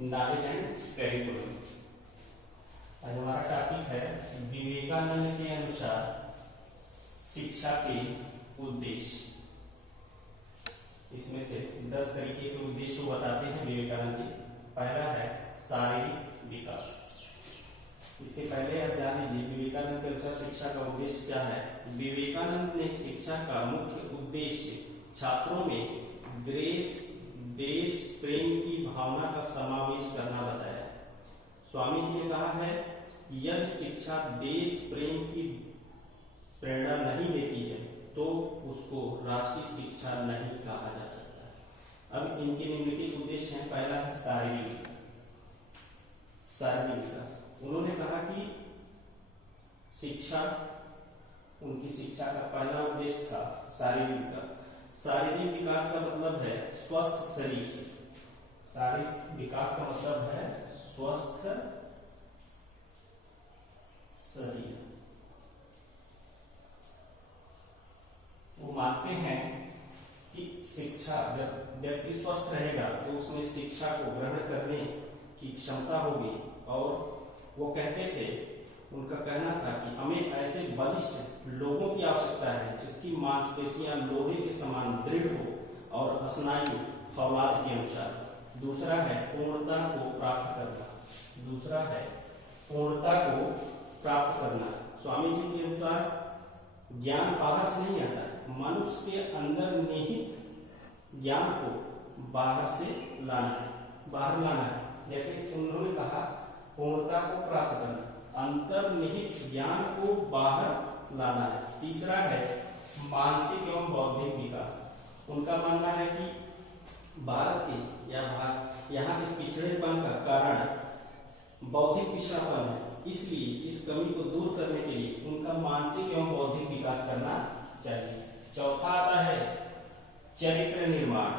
Knowledge and curriculum. आज हमारा topic है विवेकानंद के अनुसार शिक्षा के उद्देश्य। इसमें से 10 तरीके के उद्देश्य बताते हैं विवेकानंद के। पहला है शारीरिक विकास। इससे पहले आप जान लीजिए विवेकानंद के अनुसार शिक्षा का उद्देश्य क्या है। विवेकानंद ने शिक्षा का मुख्य उद्देश्य छात्रों में देश प्रेम की भावना का समावेश करना बताया। स्वामी जी ने कहा है यदि शिक्षा देश प्रेम की प्रेरणा नहीं देती है तो उसको राष्ट्रीय शिक्षा नहीं कहा जा सकता। अब इनके निम्नलिखित उद्देश्य हैं। पहला है शारीरिक विकास। उन्होंने कहा कि शिक्षा, उनकी शिक्षा का पहला उद्देश्य था शारीरिक विकास। शारीरिक विकास का मतलब है स्वस्थ शरीर से। शारीरिक विकास का मतलब है स्वस्थ शरीर। वो मानते हैं कि शिक्षा, जब व्यक्ति स्वस्थ रहेगा तो उसमें शिक्षा को ग्रहण करने की क्षमता होगी। और वो कहते थे, उनका कहना था कि हमें ऐसे बलिष्ठ लोगों की आवश्यकता है जिसकी मांसपेशियां लोहे के समान दृढ़ हो और स्नायु फौलाद के अनुसार। दूसरा है पूर्णता को प्राप्त करना। दूसरा है पूर्णता को प्राप्त करना। स्वामी जी के अनुसार ज्ञान बाहर से नहीं आता है, मनुष्य के अंदर निहित ज्ञान को बाहर से लाना है, बाहर लाना है। जैसे उन्होंने कहा पूर्णता को प्राप्त करना, अंतर्निहित ज्ञान को बाहर लाना है। तीसरा है मानसिक एवं बौद्धिक विकास। उनका मानना है कि भारत के या यहाँ के पिछड़ेपन का कारण बौद्धिक पिछड़ापन है, इसलिए इस कमी को दूर करने के लिए उनका मानसिक एवं बौद्धिक विकास करना चाहिए। चौथा आता है चरित्र निर्माण।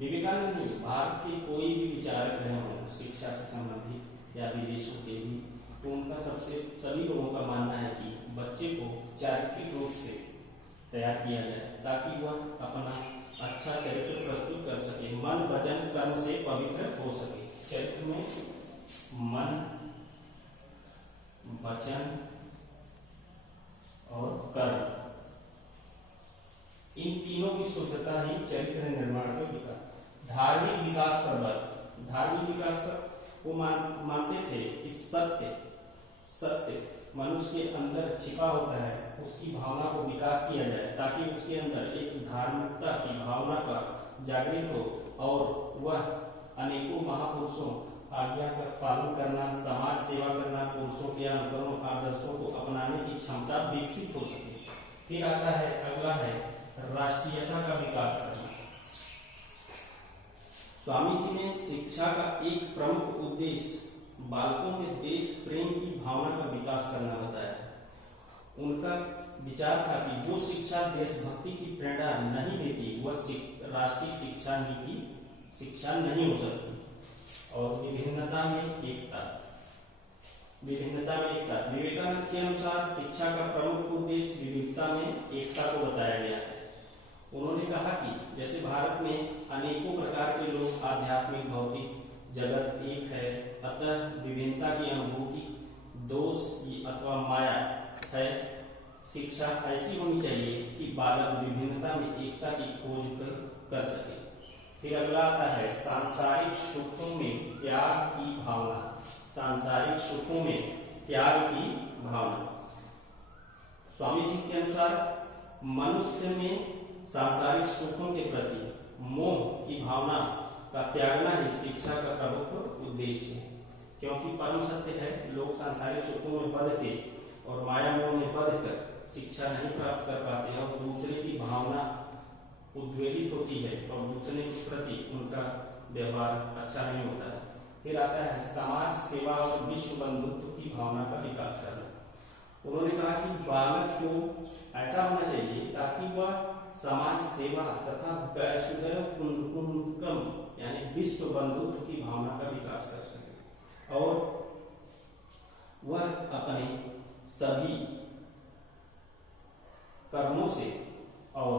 विवेकानंद ने भारत के कोई भी विचारक रहे हों शिक्षा से संबंधित या विदेशों के भी, तो उनका सभी लोगों का मानना है कि बच्चे को चारित्रिक रूप से तैयार किया जाए ताकि वह अपना अच्छा चरित्र प्रस्तुत कर सके, मन वचन कर्म से पवित्र हो सके। चरित्र में मन, वचन और कर्म, इन तीनों की शुद्धता ही चरित्र निर्माण का विकास। धार्मिक विकास पर बल। धार्मिक विकास पर वो मानते थे कि सत्य मनुष्य के अंदर छिपा होता है, उसकी भावना को विकास किया जाए ताकि उसके अंदर एक धार्मिकता की भावना का जागृत हो और वह अनेकों महापुरुषों आज्ञा का पालन करना, समाज सेवा करना, पुरुषों के अनुकरण आदर्शों को अपनाने की क्षमता विकसित हो सके। फिर आता है, अगला है राष्ट्रीयता का विकास करना। स्वामी जी ने शिक्षा का एक प्रमुख उद्देश्य बालकों में देश प्रेम की भावना का विकास करना बताया। उनका विचार था कि जो शिक्षा देशभक्ति की प्रेरणा नहीं देती वह राष्ट्रीय शिक्षा नीति शिक्षा नहीं हो सकती। और विभिन्नता में एकता। विवेकानंद के अनुसार शिक्षा का प्रमुख उद्देश्य विविधता में एकता को बताया गया है। उन्होंने कहा कि जैसे भारत में अनेकों प्रकार के लोग, आध्यात्मिक भौतिक जगत एक है, अतः विभिन्नता की अनुभूति दोष अथवा माया है। शिक्षा ऐसी होनी चाहिए कि बालक विभिन्नता में एकता की खोज कर सके। फिर अगला आता है सांसारिक सुखों में त्याग की भावना। सांसारिक सुखों में त्याग की भावना। स्वामी जी के अनुसार मनुष्य में सांसारिक सुखों के प्रति मोह की भावना का त्यागना ही शिक्षा का प्रमुख उद्देश्य है। क्योंकि परम सत्य है, लोग सांसारिक सुखों में बंध के और माया मोह में बंध कर शिक्षा नहीं प्राप्त कर पाते हैं और दूसरे की भावना उद्वेलित होती है और दूसरे के प्रति उनका व्यवहार अच्छा नहीं होता है। फिर आता है समाज सेवा और विश्व बंधुत्व की भावना का विकास करना। उन्होंने कहा कि बालक को ऐसा होना चाहिए ताकि वह समाज सेवा तथा यानी विश्व बंधुत्व की भावना का विकास कर सके और वह अपने सभी कर्मों से और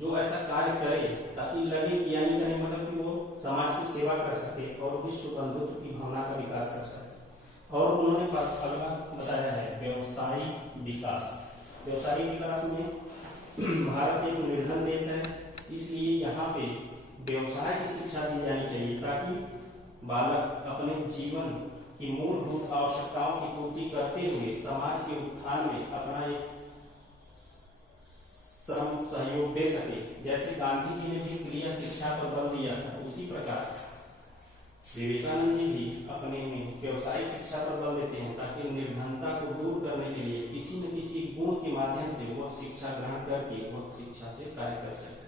जो ऐसा कार्य करे ताकि लगे कि यानी करें मतलब कि वो समाज सेवा कर सके और विश्व बंधुत्व की भावना का विकास कर सके। और उन्होंने अगला बताया है व्यवसायिक विकास। व्यवसायिक विकास में भारत एक निर्धन देश है, इसलिए यहाँ पे व्यवसाय की शिक्षा दी जानी चाहिए ताकि बालक अपने जीवन की मूलभूत आवश्यकताओं की पूर्ति करते हुए समाज के उत्थान में अपना एक श्रम सहयोग दे सके। जैसे गांधी जी ने भी क्रिया शिक्षा पर बल दिया था, उसी प्रकार विवेकानंद जी भी अपने में व्यवसायिक शिक्षा पर बल देते हैं ताकि निर्धनता को दूर करने के लिए किसी न किसी गुण के माध्यम से वह शिक्षा ग्रहण करके वह शिक्षा से कार्य कर सके।